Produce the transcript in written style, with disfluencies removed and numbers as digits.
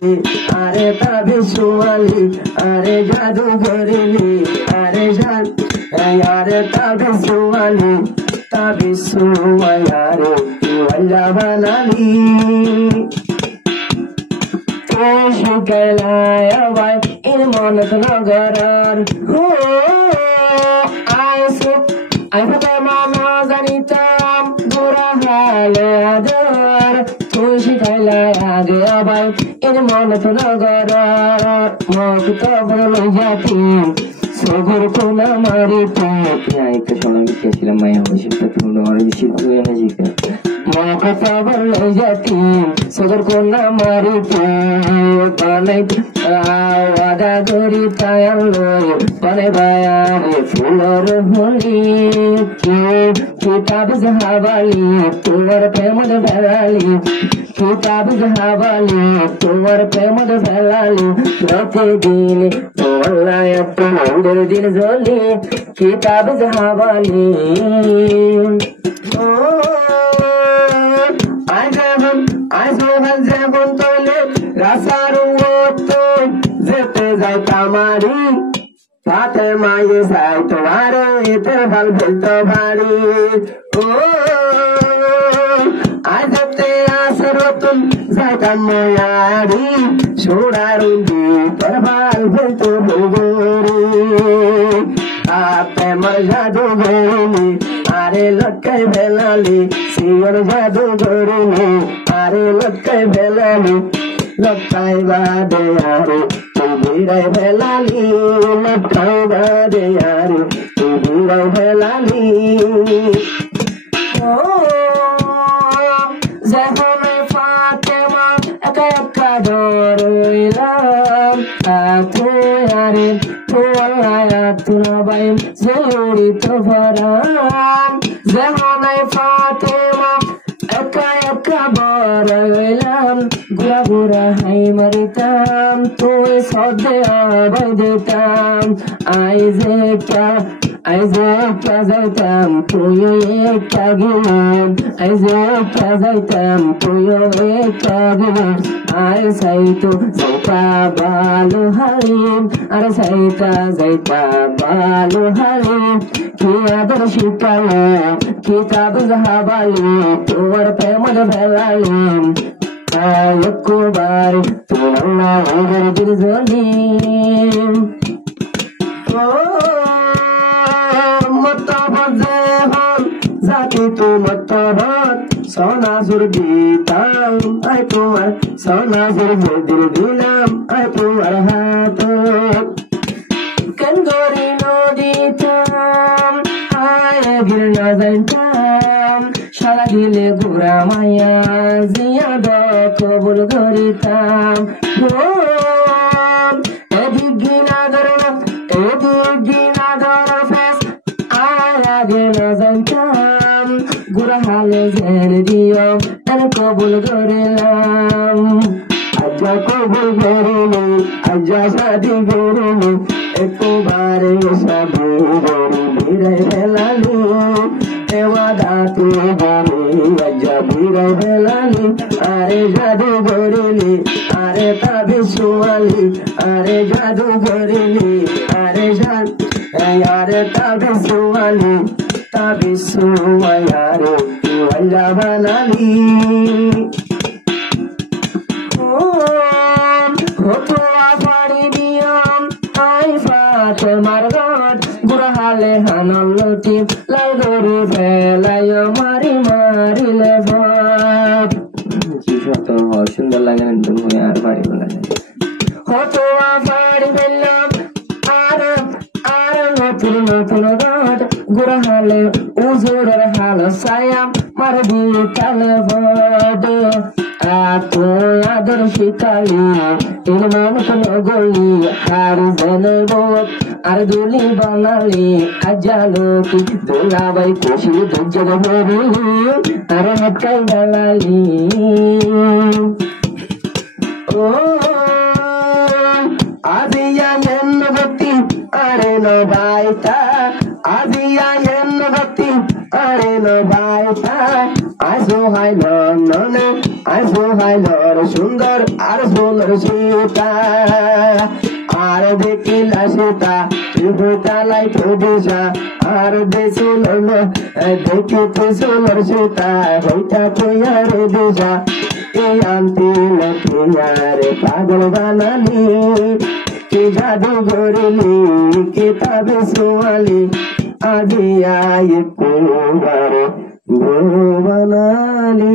আরে তাবি সুয়ালি আরে জাদু করিলি আরে জান আরে তাবি সুয়ালি আরে ওয়াল্লা বানালি তুই শুকাইলায় ভাই এর মনত নগরার হো আই হতে মানা জানিতাম গোরা হালে আদর তুই শিখাইলায় আগে আবার এর মনত নগরার মত বলে জাতি সগর কোনা মারিতে একটা সময় গেছিলাম মায়া বসে তোমরা আমার বেশি ঘুরে না জিকা মত বলে জাতি সগর কোনা মারিতে বানাই আওয়াদা করি তায়ালো বনে বায়ারে ফুলর হলি কিতাব জাহাবালি তোমার প্রেমদ ভেলালি কিতাব জাহাবালি তোমার প্রেমদ ভেলালি প্রতিদিন তোমার তোমাদের দিন জ্বলি কিতাব জাহাবালি যেমন তোলে রাসার যেতে যাই কামারি সাথে মায়ে যাই তোমার এতে ভাল ফেলতো ভারী ও আজতে আসে রতুন যাইতাম ময়ারি সোনার তোর ভাল ফেলতো ভুগরি আপে মর জাদু গরিনি আরে লটকাই ভেলালি শিওর জাদু গরিনি আরে লটকাই ভেলালি লটকাই বাদে আরে তুই ভিড়াই ভেলালি লটকাই বাদে আরে তুই ভিড়াই ভেলালি ও যেমন ফাতেমা একা একা ধরইলাম তুই আরে তুই জড়িত ভরাম যেমন ফাতেমা একা একা বড়লাম গুড়া গুড়া হাই মারিতাম তুই সদে আবাই দিতাম আই যে যাইতাম তুই একটা গেলাম আই যে যাইতাম তুই একটা গেলাম আর সাইতো যাইতা বালু হালিম আর সাইতা যাইতা বালু হালিম কি আদর শিকালো কিতাব জাহাবালি তোমার প্রেমদ ভেলালিম একবার তোমার নামের দিল জ্বলিম জাতি তোমার সোনাজুর দিতাম আই তোমার সোনাজুর দিল দিলাম আই তোমার হাত কেন গরি নদীতাম আয় গির না যাইতাম সারা দিলে ঘোরা মায়া জিয়া কবুল করিতাম এদিক গিনা ধর ফেস আগে না যাইতাম গুড়া হালে জের দিও এর কবুল করিলাম আজ্জা কবুল করিনি আজ্জা শাদি করিনি একবার শাদি করি ভিড়াই ভেলালি এওয়াদা তুই বলি আজ্জা ভিড়াই ভেলালি আরে জাদু করিলি আরে তাবি সুয়ালি আরে জাদু করিলি আরে জান আরে তাবি সুয়ালি আরে ওয়াল্লা বানালি হালে হানলটি লাল গরি ফেলায় মারি মারিলে সুন্দর লাগে আর বাড়ি বলা হতো বাড়ি ফেললাম আর নতুন নতুন ঘাট গুড়া হালে উজুরের হাল সায়াম মার দিয়ে তালে ভোট তুই আদর শিকালি তিন মানুষ গলি আর জেনে বোধ আর দুলি বানালি আজালতি দোলাবাই খুশি দুর্যোগ হরি আর হাতকাই ডালালি ও আজিয়া গতি আরে নবাইতা আজিয়া গতি আরে নবাইতা আজো হাই নন আজো হাই নর সুন্দর আর সোলর সীতা আর দেখিলা সীতা ত্রিভুতালাই প্রদেশা আর দেখিতে সোলর সীতা হইতা কইয়ারে দেশা এই আনতে লখিয়ারে পাগল বানালি কি জাদু গরিলি কিতাবে সোয়ালি আজিয়ায় কুমার বানালি।